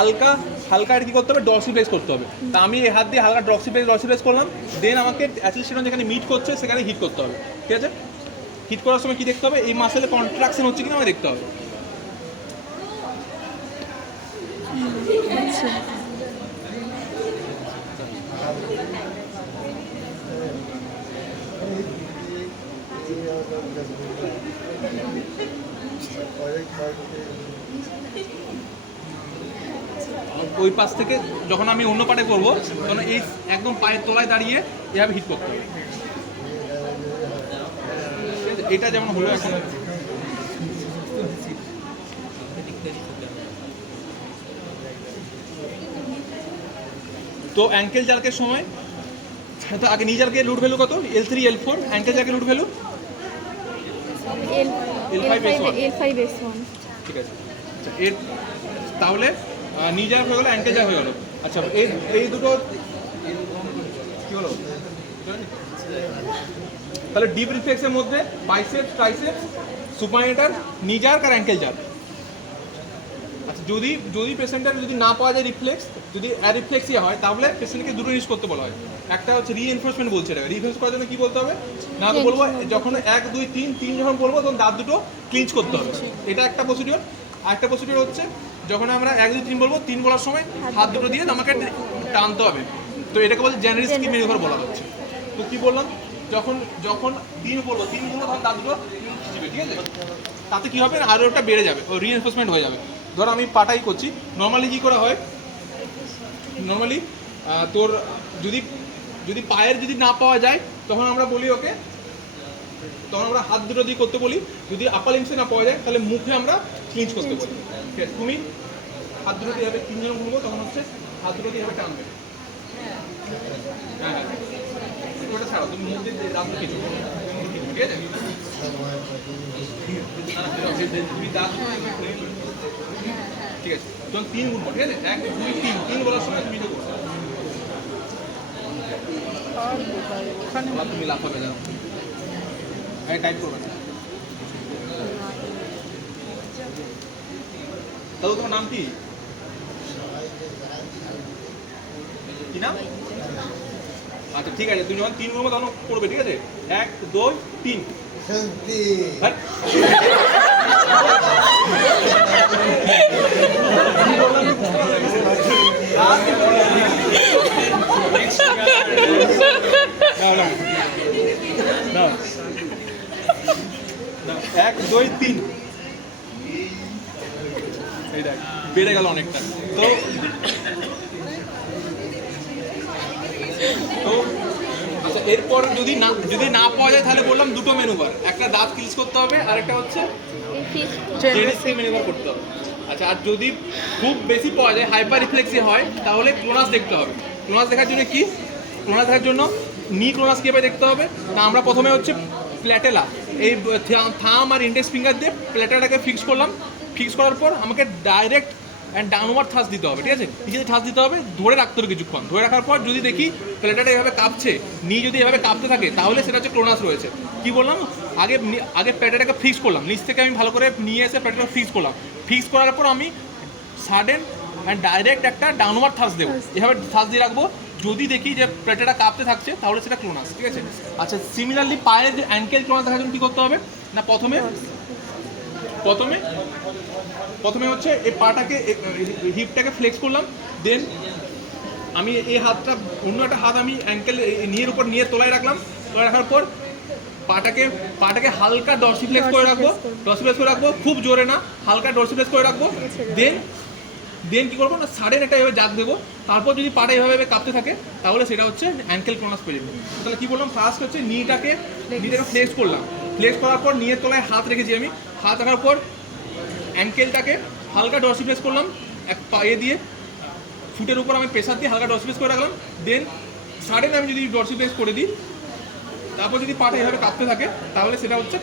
হালকা হালকা আর কি করতে হবে, ডরসিপ্লেক্স করতে হবে। তা আমি এই হাত দিয়ে হালকা ডরসিপ্লেক্স করলাম, দেন আমাকে অ্যাসিস্টেন্ট যেখানে মিট করছে সেখানে হিট করতে হবে, ঠিক আছে? হিট করার সময় কি দেখতে হবে, এই মাসেলে কন্ট্রাকশন হচ্ছে কিনা আমাকে দেখতে হবে। ওই পাশ থেকে যখন আমি অন্য পাটে করবো তখন এই একদম পায়ের তলায় দাঁড়িয়ে এভাবে হিট করতে হবে। এটা যেমন হলো এখন, তো অ্যাঙ্কেল জার্কের সময় তো আগে নি জার্কের লুট ভ্যালু কত, L3 L4, অ্যাঙ্কেল জার্কের লুট ভ্যালু L5S1। ঠিক আছে, আচ্ছা এর তাহলে নি জার্ক হয়ে গেলো, অ্যাঙ্কেল জার্ক হয়ে গেলো। আচ্ছা এই দুটো কি হলো, তাহলে ডিপ রিফ্লেক্সের মধ্যে বাইসেপস, ট্রাইসেপস, সুপাইনেটার, নি জার্ক আর অ্যাঙ্কেল জার্ক। আচ্ছা যদি পেশেন্টের যদি না পাওয়া যায় রিফ্লেক্স, যদি অ্যারিফ্লেক্সিয়া হয় তাহলে পেশেন্টকে দুটো জিনিস করতে বলা হয়। একটা হচ্ছে রিএনফোর্সমেন্ট বলছে, এটা রিএনফোর্স করার জন্য কি বলতে হবে না, তো বলবো যখন 1 2 3 যখন বলবো তখন দাঁত দুটো ক্লিঞ্চ করতে হবে, এটা একটা প্রসিডিওর। আরেকটা প্রসিডিওর হচ্ছে যখন আমরা 1 2 3 বলবো, 3 বলার সময় হাত দুটো দিয়ে আমাকে টানতে হবে, তো এটাকে বলছে জেনারেল স্কিম মেনুভার বলা হচ্ছে। তো কি বললাম, যখন 3 বলবো তখন দাঁত দুটো খিচবে, ঠিক আছে? তাতে কি হবে, আরও একটা বেড়ে যাবে, ও রিএনফোর্সমেন্ট হয়ে যাবে। ধরো আমি পাটাই করছি, নর্মালি কী করা হয়, নর্মালি তোর যদি পায়ের যদি না পাওয়া যায় তখন আমরা বলি ওকে, তখন আমরা হাত দুটো দিয়ে করতে বলি। যদি আপার লিম্সে না পাওয়া যায় তাহলে মুখে আমরা ক্লিঞ্চ করতে বলি। ঠিক আছে, তুমি হাত দুটো দিয়ে এভাবে 3 জন ঘুরবো, তখন হচ্ছে হাত দুটো দিয়ে এভাবে টানবে। হ্যাঁ হ্যাঁ, ওটা ছাড়ো, তুমি মুখ দিয়ে দাঁত কিছু, ঠিক আছে? তুমি দাঁত, ঠিক আছে, তখন 3 গুণ, ঠিক আছে? 1 2 3 বলার সময় তুমি দেখো তুমি লাফাবে, যাও টাইপ করবে না। তাহলে তোমার নাম কি নাম? আচ্ছা ঠিক আছে, তুমি যখন 3 গুণ তখন করবে, ঠিক আছে? 1 2 3। এক দুই তিন, এই দেখ বেড়ে গেল অনেকটা। তো আচ্ছা এরপর যদি না পাওয়া যায় তাহলে বললাম দুটো মেনুবার, একটা দাঁত ক্লিজ করতে হবে আর একটা হচ্ছে জেনেটিক মেনুবার করতে হবে। আচ্ছা আর যদি খুব বেশি পাওয়া যায়, হাইপার রিফ্লেক্সি হয়, তাহলে ক্লোনাস দেখতে হবে। ক্লোনাস দেখার জন্য কি, ক্লোনাস দেখার জন্য নি ক্লোনাস কীভাবে দেখতে হবে না, আমরা প্রথমে হচ্ছে প্ল্যাটেলা, এই থাম আর ইন্ডেক্স ফিঙ্গার দিয়ে প্ল্যাটেলাটাকে ফিক্স করলাম। ফিক্স করার পর আমাকে ডাইরেক্ট অ্যান্ড ডাউনওয়ার্ড থাস দিতে হবে, ঠিক আছে? নিচেতে থাস দিতে হবে, ধরে রাখতে হবে কিছুক্ষণ। ধরে রাখার পর যদি দেখি প্লেটাটা এভাবে কাঁপছে, নি যদি এভাবে কাঁপতে থাকে, তাহলে সেটা হচ্ছে ক্লোনাস রয়েছে। কি বললাম, আগে প্লেটাটাকে ফিক্স করলাম, নিচ থেকে আমি ভালো করে নিয়ে এসে প্লেটাটা ফিক্স করলাম। ফিক্স করার পর আমি সাডেন অ্যান্ড ডাইরেক্ট একটা ডাউনওয়ার্ড থাস দেবো, এভাবে থাস দিয়ে রাখবো। যদি দেখি যে প্লেটাটা কাঁপতে থাকছে তাহলে সেটা ক্লোনাস, ঠিক আছে? আচ্ছা সিমিলারলি পায়ের যে অ্যাঙ্কেল ক্লোনাস দেখার জন্য কী করতে হবে না, প্রথমে হচ্ছে এই পাটাকে, হিপটাকে ফ্লেক্স করলাম, দেন আমি এই হাতটা, অন্য একটা হাত আমি অ্যাঙ্কেল নিয়ের উপর নিয়ে তলায় রাখলাম। তলায় রাখার পর পাটাকে হালকা ডরসিফ্লেক্স করে রাখবো, খুব জোরে না, হালকা ডরসিফ্লেক্স করে রাখবো। দেন কী করবো না, সাডেন একটা এভাবে জাগ দেবো। তারপর যদি পাটা এভাবে কাঁপতে থাকে তাহলে সেটা হচ্ছে অ্যাঙ্কেল ক্লোনাস পেরিয়ে। তাহলে কী বললাম, ফার্স্ট হচ্ছে নিটাকে ফ্লেক্স করলাম, ফ্লেক্স করার পর নিয়ের তলায় হাত রেখেছি আমি, হাত রাখার পর অ্যাঙ্কেলটাকে হালকা ডরসিফ্লেক্স করলাম, এক পায়ে দিয়ে ফুটের উপর আমি প্রেসার দিয়ে হালকা ডরসিফ্লেক্স করে রাখলাম। দেন সাডেন আমি যদি ডরসিফ্লেক্স করে দিই, তারপর যদি পাটা এভাবে কাঁপতে থাকে তাহলে সেটা হচ্ছে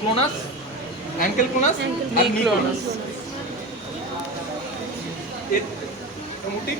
ক্লোনাস, অ্যাঙ্কেল ক্লোনাস আর নি ক্লোনাস। এর মোটামুটি